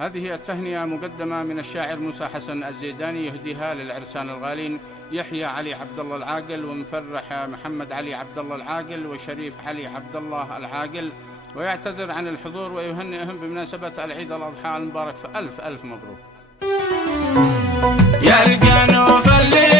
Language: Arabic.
هذه التهنئة مقدمة من الشاعر موسى حسن الزيداني يهديها للعرسان الغالين يحيى علي عبد الله العاقل ومفرح محمد علي عبد الله العاقل وشريف علي عبد الله العاقل، ويعتذر عن الحضور ويهنئهم بمناسبة العيد الأضحى المبارك، فألف ألف مبروك. يا القنوف اللي